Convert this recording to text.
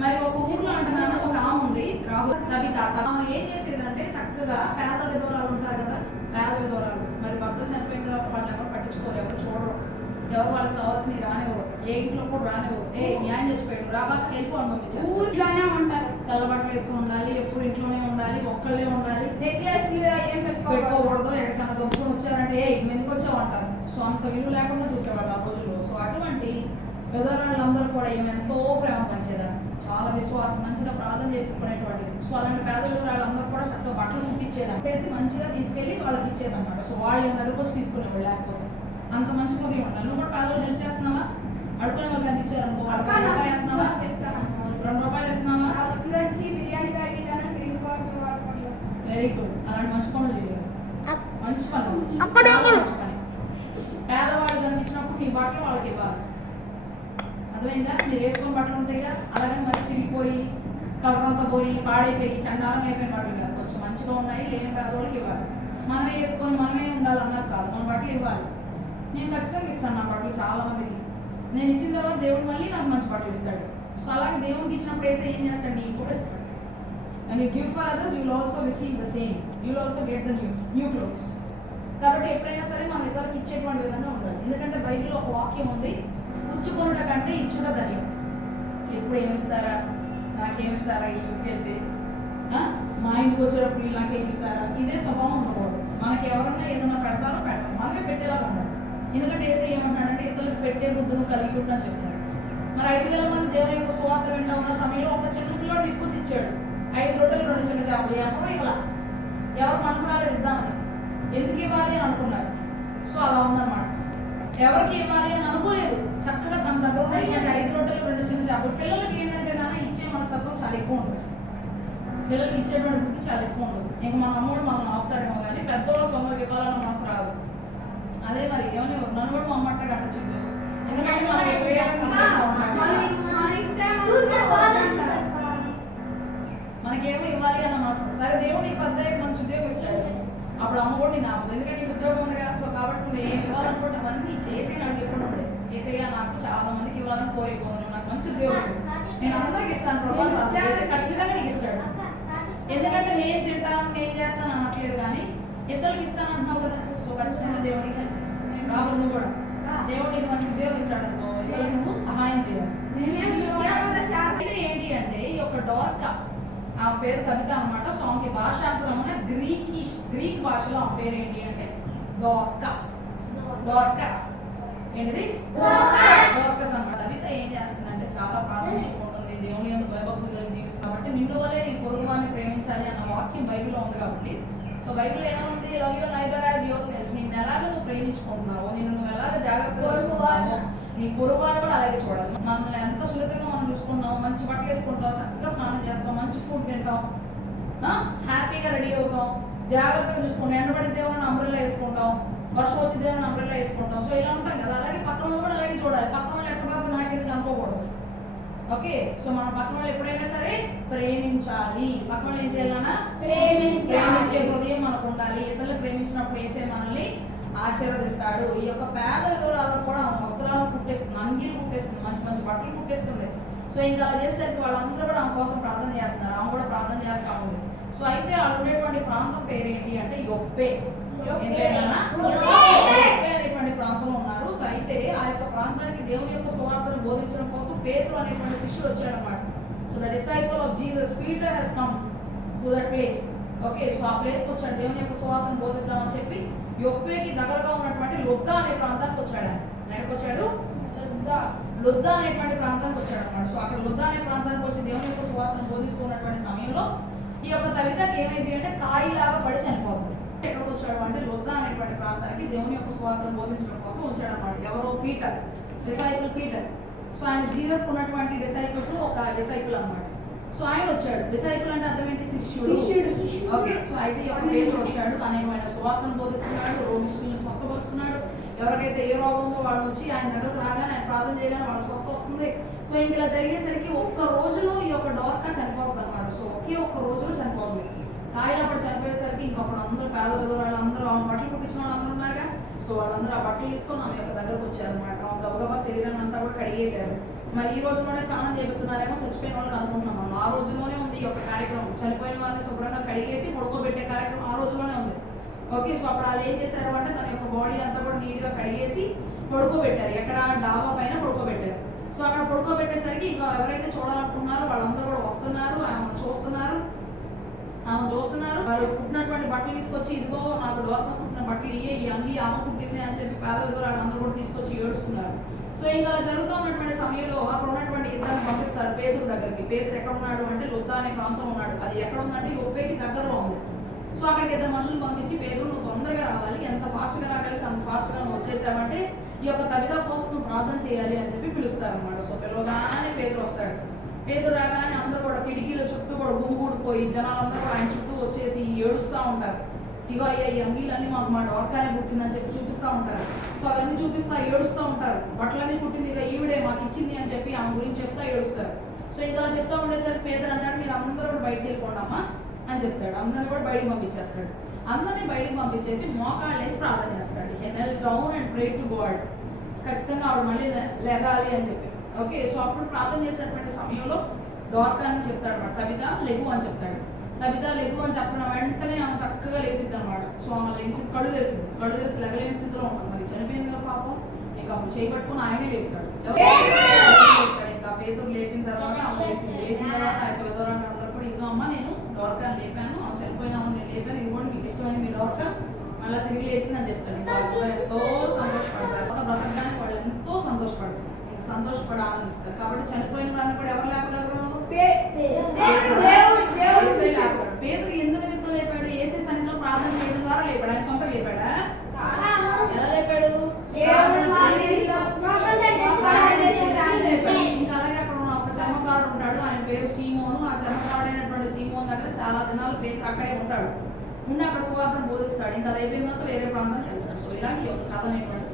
మరి ఒక ఊర్లో అంటున్నాను, ఒక ఆమె ఉంది రాహుల్ రవిత. ఆమె ఏం చేసేదంటే చక్కగా పేద విధవరాలు ఉంటారు కదా, పేద విధవరాలు మరి భర్త చనిపోయిన తర్వాత వాళ్ళు ఎవరు పట్టించుకోరు, ఎవరు చూడరు, ఎవరు వాళ్ళకి కావాల్సినవి రానివ్వరు, ఏ ఇంట్లో కూడా రానివ్వరు. న్యాయం చేసిపోయాడు రాబాక వెళ్ళిపో అని పంపించేస్తారు. తెల్లబట్టలు వేసుకుని ఉండాలి, ఎప్పుడు ఇంట్లోనే ఉండాలి, ఒక్కళ్ళే ఉండాలి, పెట్టుకోకూడదు. ఎక్కడికన్నా దొంగకుని వచ్చారంటే ఎందుకు వచ్చావు అంటారు. సో అంత విలువ లేకుండా చూసేవాళ్ళు ఆ రోజుల్లో. సో అటువంటి విధవరాళ్ళందరూ కూడా ఈమె ఎంతో ప్రేమ పంచేదాన్ని, చాలా విశ్వాసం, మంచిగా ప్రార్థన చేసుకునేటువంటిది. సో అలాంటి పేద విధవరాళ్ళందరూ కూడా చక్కగా బట్టలు కుట్టించేదాన్ని, చేసి మంచిగా తీసుకెళ్ళి వాళ్ళకి ఇచ్చేదన్నమాట. సో వాళ్ళు ఏం నలుగురు తీసుకునేవాళ్ళు, లేకపోతే అంత మంచి ఉదయం ఉండాలి. నువ్వు కూడా పేదవాళ్ళు హెల్ప్ చేస్తున్నావా? అడుగునే వాళ్ళకి అందించారనుకో, రూపాయలు ఇస్తున్నావా, ₹2 ఇస్తున్నావా? Very good. అలాంటి మంచి పనులు చేయాలి, మంచి పనులు, మంచి పని. పేదవాళ్ళు కనిపించినప్పుడు మీ బట్టలు వాళ్ళకి ఇవ్వాలి, అర్థమైందా? మీరు వేసుకున్న బట్టలు ఉంటాయిగా, అలాగే మరి చిరిగిపోయి కలర్ అంతా పోయి పాడైపోయి చండాలంగా అయిపోయిన బట్టలు కాదు, కొంచెం మంచిగా ఉన్నాయి లేని పేదవాళ్ళకి ఇవ్వాలి. మనమే వేసుకొని మనమే ఉండాలి అన్నది కాదు, మన బట్టలు ఇవ్వాలి. నేను ఖచ్చితంగా ఇస్తాను నా బట్టలు చాలా మందికి. నేను ఇచ్చిన తర్వాత దేవుడు మళ్ళీ నాకు మంచి బట్టలు ఇస్తాడు. సో అలాగే దేవుడికి ఇచ్చినప్పుడు వేసే ఏం చేస్తాడు, నీకు కూడా ఇస్తాడు. And you give for others, you will also receive the same. You will also get the new clothes. కాబట్టి ఎప్పుడైనా సరే మనం ఇతరులకు ఇచ్చేటువంటి విధంగా ఉండాలి. ఎందుకంటే బైబిల్లో ఒక వాక్యం ఉంది, పుచ్చుకొనుట కంటే ఇచ్చుట ధన్యం. ఎప్పుడు ఏమిస్తారా, నాకేమిస్తారా, ఇంటికి వెళ్తే మా ఇంటికి వచ్చేటప్పుడు నాకేమిస్తారా, ఇదే స్వభావం ఉండకూడదు. మనకి ఎవరన్నా ఏదన్నా పెడతారో పెట్టాలి, మనమే పెట్టేలా ఉండాలి. ఎందుకంటే ఏసై ఏమంటాడంటే ఇతరులకు పెట్టే బుద్ధును కలిగి ఉంటాను చెప్తున్నాడు. మరి 5,000 మంది దేవుని యొక్క సువార్త వింటా ఉన్న సమయంలో ఒక చిన్న పిల్లడు తీసుకొని ఇచ్చాడు 5 రొట్టెలు 2 చిన్న చేపలు. ఎవరు ఇలా ఎవరు మనసు రాలేదు ఇద్దామని, ఎందుకు ఇవ్వాలి అని అనుకున్నారు. సో అలా ఉందన్నమాట, ఎవరికి ఇవ్వాలి అని అనుకోలేదు. చక్కగా తన దగ్గర ఉన్న 5 రొట్టెలు 2 చిన్న చేపలు. పిల్లలకి ఏంటంటే నాన్న ఇచ్చే మనస్తత్వం చాలా ఎక్కువ ఉంటుంది, పిల్లలకి ఇచ్చేటువంటి బుద్ధి చాలా ఎక్కువ ఉంటుంది. ఇంక మన అమ్మోడు మనం ఆపుతారేమో కానీ పెద్దోళ్ళు తొందరగా ఇవ్వాలన్న మనసు రాదు. అదే మరి ఏమని నన్ను కూడా మా అమ్మట్టే కట్టచ్చింది, ఎందుకంటే మనం మనకేమో ఇవ్వాలి అన్న మనసు. సరే దేవుడు నీకు పెద్ద మంచి ఉద్యోగం ఇస్తాడు, అప్పుడు అమ్మ కూడా నేను ఆపదు, ఎందుకంటే నీకు ఉద్యోగం ఉంది కదా. సో కాబట్టి నువ్వు ఏం ఇవ్వాలనుకుంటే అవన్నీ చేసే నాకు ఎప్పుడు ఉండే ఏసయ్యా నాకు చాలా మందికి ఇవ్వాలని కోరిక ఉంది, నాకు మంచి ఉద్యోగం నేను అందరికి ఇస్తాను ప్రభావం చేసే ఖచ్చితంగా నీకు ఇస్తాడు. ఎందుకంటే నేను తింటాను నేను చేస్తాను అనట్లేదు, కానీ ఇతరులకు ఇస్తాను అంటున్నావు కదా. సో ఖచ్చితంగా దేవుడికి హెల్ప్ చేస్తాను. రాహుల్ నువ్వు కూడా దేవుడు నీకు మంచి ఉద్యోగం ఇచ్చాడు అనుకో, ఇతరులకు నువ్వు సహాయం చేయాలి. ఏంటి అంటే ఈ యొక్క డార్కా, ఆ పేరు కవిత అనమాట. సో ఆమెకి భాషాంతరమైన గ్రీక్ భాషలో ఆ పేరు ఏంటి అంటే డార్కస్. ఏంటిది? డార్కస్ అన్నమాట. కవిత ఏం చేస్తుందంటే చాలా ప్రార్థన చేసుకుంటుంది, దేవుని యందు భయభక్తులు జీవిస్తుంది. కాబట్టి నిన్ను వలే నీ పొరుగు వారిని ప్రేమించాలి అన్న వాక్యం బైబిల్లో ఉంది కాబట్టి. సో బైబిల్ ఎలా ఉంది, love your neighbour as your self. నిన్ను ఎలాగ నువ్వు ప్రేమించుకుంటున్నావో, నువ్వు ఎలాగ జాగ్రత్తగా చూసుకుంటున్నావో నీ పొరుగువారు కూడా అలాగే చూడాలి. మనల్ని ఎంత సున్నితంగా మనం చూసుకుంటాం, మంచి బట్టలు వేసుకుంటాం, చక్కగా స్నానం చేస్తాం, మంచి ఫుడ్ తింటాం, హ్యాపీగా రెడీ అవుతాం, జాగ్రత్తగా చూసుకుంటాం. ఎండబడితే ఏమన్నా అంబ్రెల్లా వేసుకుంటాం, వర్షం వచ్చితే ఏమన్నా అంబ్రెల్లా వేసుకుంటాం. సో ఇలా ఉంటాం కదా, అలాగే పక్కన కూడా అలాగే చూడాలి. పక్కన వాళ్ళు ఎట్టబోతే నాకెందుకు అనుకోకూడదు. ఓకే, సో మన పక్కన వాళ్ళు ఎప్పుడైనా సరే ప్రేమించాలి. పక్కన వాళ్ళు ఏం చేయాలన్నా ప్రేమించే హృదయం మనకు ఉండాలి. ఇతరులు ప్రేమించినప్పుడు వేసే మనల్ని ఆశీర్వదిస్తాడు. ఈ యొక్క పేద విధవరాలు కూడా వస్త్రాలు కుట్టేస్తుంది, అంగీలు కుట్టేస్తుంది, మంచి మంచి బట్టలు కుట్టేస్తుంది. సో ఇంకా అలా చేసేసరికి వాళ్ళందరూ కూడా ఆమె కోసం ప్రార్థన చేస్తున్నారు, ఆమె కూడా ప్రార్థన చేస్తూ ఉంది. సో అయితే వాళ్ళు ఉండేటువంటి ప్రాంతం పేరు ఏంటి అంటే యొప్పే. అనేటువంటి ప్రాంతంలో ఉన్నారు. సో అయితే ఆ యొక్క ప్రాంతానికి దేవుని యొక్క సువార్తను బోధించడం కోసం పేతురు అనేటువంటి శిష్యుడు వచ్చాడు అనమాట. So the disciple of Jesus Peter has come to that place. Okay, so ఆ ప్లేస్కి వచ్చాడు, దేవుని యొక్క సువార్తను బోధిద్దామని చెప్పి యొప్పేకి దగ్గరగా ఉన్నటువంటి లుద్దా అనే ప్రాంతానికి వచ్చాడు. ఎక్కడికి వచ్చాడు? లుద్దా అనేటువంటి ప్రాంతానికి వచ్చాడు అనమాట. సో అక్కడ లుద్దా అనే ప్రాంతానికి వచ్చి దేవుని యొక్క సువార్తను బోధిస్తున్నటువంటి సమయంలో ఈ యొక్క కవితకి ఏమైంది అంటే కాయిలాగా పడి చనిపోతుంది. ఎక్కడికి వచ్చాడు అంటే లుద్దా అనేటువంటి ప్రాంతానికి దేవుని యొక్క సువార్తను బోధించడం కోసం వచ్చాడు అనమాట. ఎవరో పీటర్, డిసైపుల్ పీటర్. సో ఆయన జీసస్ ఉన్నటువంటి డిసైపుల్స్ ఒక డిసైపుల్ అనమాట. సో ఆయన వచ్చాడు. డిసైపుల్ అంటే అర్థం ఏంటి? శిష్యుడు. ఓకే, సో అయితే ఒక పేతురు వచ్చాడు, అనేకమైన సువార్తను బోధిస్తున్నాడు, రోగిష్ఠులను స్వస్థపరుస్తున్నాడు. ఎవరికైతే ఏ రోగం ఉందో వాళ్ళు వచ్చి ఆయన దగ్గరకు రాగానే ఆయన ప్రార్థన చేయగానే వాళ్ళ స్వస్థ వస్తుంది. సో ఇంక ఇలా జరిగేసరికి ఒక్క రోజులో ఈ యొక్క డార్కా చనిపోతుంది అనమాట. సో ఒకే ఒక్క రోజులో చనిపోతుంది. తాయినప్పుడు చనిపోయేసరికి ఇంకొకడు అందరూ పేద విధవరాళ్ళు అందరూ ఆమె బట్టలు కుట్టించిన వాళ్ళు అందరూ ఉన్నారుగా. సో వాళ్ళందరూ ఆ బట్టలు తీసుకొని ఆమె యొక్క దగ్గరకు వచ్చారు అనమాట. ఆమె గబగబా శరీరాన్ని అంతా కూడా కడిగేశారు. మరి ఈ రోజులోనే స్నానం చేస్తున్నారేమో చచ్చిపోయిన వాళ్ళకి రోజుల్లోనే ఉంది ఈ యొక్క కార్యక్రమం. చనిపోయిన వారిని శుభ్రంగా కడిగేసి పడుకోబెట్టే కార్యక్రమం ఆ రోజుల్లోనే ఉంది. ఓకే, సో అప్పుడు వాళ్ళు ఏం చేశారు అంటే తన యొక్క బాడీ అంతా కూడా నీట్గా కడిగేసి పడుకోబెట్టారు. ఎక్కడ డాబా పైన పడుకోబెట్టారు. సో అక్కడ పడుకోబెట్టేసరికి ఇంకా ఎవరైతే చూడాలనుకున్నారో వాళ్ళందరూ కూడా వస్తున్నారు, ఆమెను చూస్తున్నారు. వాళ్ళు పుట్టినటువంటి బట్టలు తీసుకొచ్చి, ఇదిగో నాకు డోర్గా పుట్టిన బట్టలు ఇయ్యే, ఈ అంగి ఆమె పుట్టింది అని చెప్పి పేద విధులందరూ కూడా తీసుకొచ్చి ఏడుస్తున్నారు. సో ఇంకా అలా జరుగుతూ ఉన్నటువంటి సమయంలో అక్కడ ఉన్నటువంటి ఇద్దరిని పంపిస్తారు పేతురు దగ్గరికి. పేతురు ఎక్కడ ఉన్నాడు అంటే లుద్దా అనే ప్రాంతంలో ఉన్నాడు. అది ఎక్కడ ఉందంటే యొప్పేకి దగ్గరలో ఉంది. సో అక్కడికి ఇద్దరు మనుషులు పంపించి, పేతురు నువ్వు తొందరగా రావాలి, ఎంత ఫాస్ట్గా రాగలిగి అంత ఫాస్ట్గా నువ్వు వచ్చేసావంటే ఈ యొక్క కవిత కోసం నువ్వు ప్రార్థన చేయాలి అని చెప్పి పిలుస్తారు అనమాట. సో పిలవగానే పేతురు వస్తాడు. పేతురు రాగానే అందరూ కూడా కిటికీల చుట్టూ కూడా గుమిగూడిపోయి జనాలందరూ కూడా ఆయన చుట్టూ వచ్చేసి ఏడుస్తూ ఉంటారు. ఇగో అయ్యా ఈ అంగీలన్నీ మాకు మా డోర్కానే పుట్టిందని చెప్పి చూపిస్తూ ఉంటారు. సో అవన్నీ చూపిస్తా ఏడుస్తూ ఉంటారు. బట్టలన్నీ పుట్టింది ఇక ఈవిడే మాకు ఇచ్చింది అని చెప్పి ఆమె గురించి చెప్తా ఏడుస్తారు. సో ఇలా చెప్తా ఉండేసరికి పేదరు అంటాడు, మీరు అందరూ కూడా బయటకు వెళ్ళిపోండమ్మా అని చెప్తాడు. అందరిని కూడా బయటికి పంపించేస్తాడు. అందరినీ బయటికి పంపించేసి మోకాళ్ళు వేసి ప్రార్థన చేస్తాడు. హి knelt down and prayed to God. ఖచ్చితంగా ఆవిడ మళ్ళీ లెగాలి అని చెప్పి. ఓకే, సో అప్పుడు ప్రార్థన చేసినటువంటి సమయంలో దోర్కా అని చెప్తాడు అనమాట. కవిత లెగు అని చెప్తాడు. కవిత లెగు అని చెప్పిన వెంటనే ఆమె చక్కగా లేసిద్ది అనమాట. సో ఆమె లేచి కళ్ళు తెరిసింది. కళ్ళు తెరిసి లెగలేని స్థితిలో ఉంటుంది. మరి చనిపోయింది కదా పాపం. ఇక అప్పుడు చేపట్టుకుని ఆయనే లేపుతాడు. ఇంకా పేతురు లేపిన తర్వాత ఆమె లేచింది. లేచిన తర్వాత ఆ యొక్క విధవరాలు అందరూ కూడా, ఇదిగో అమ్మ నేను డోర్కాని లేపాను, ఆమె చనిపోయిన ఆమె నేను లేపాను, ఇదిగోండి మీకు ఇష్టమైన మీ డోర్కా మళ్ళీ తిరిగి లేచిందని చెప్తాను. వాళ్ళు ఎంతో సంతోషపడతారు. బ్రతకడానికి వాళ్ళు ఎంతో సంతోషపడతారు, సంతోషపడి ఆనందిస్తారు. కాబట్టి చనిపోయిన వారిని కూడా ఎవరు లేపగలరు? పేతురు ఎందుకు నిమిత్తం లేపాడు? యేసే సన్నిధిలో ప్రార్థన చేయడం ద్వారా లేపాడు. ఆయన సొంత లేపాడా? ఎలా లేపాడు? ఇంకా అలాగే అక్కడ ఉన్న ఒక చర్మకారుడు ఉంటాడు, ఆయన పేరు సీమోను. ఆ చర్మకారుడైనటువంటి సీమోన్ దగ్గర చాలా దినాలు పేతురు అక్కడే ఉంటాడు. ఉండి అక్కడ సువార్తను బోధిస్తాడు. ఇంకా అది అయిపోయిన తర్వాత వేరే ప్రాంతానికి వెళ్తాడు. సో ఇలాగే ఒక కథ అనేటువంటి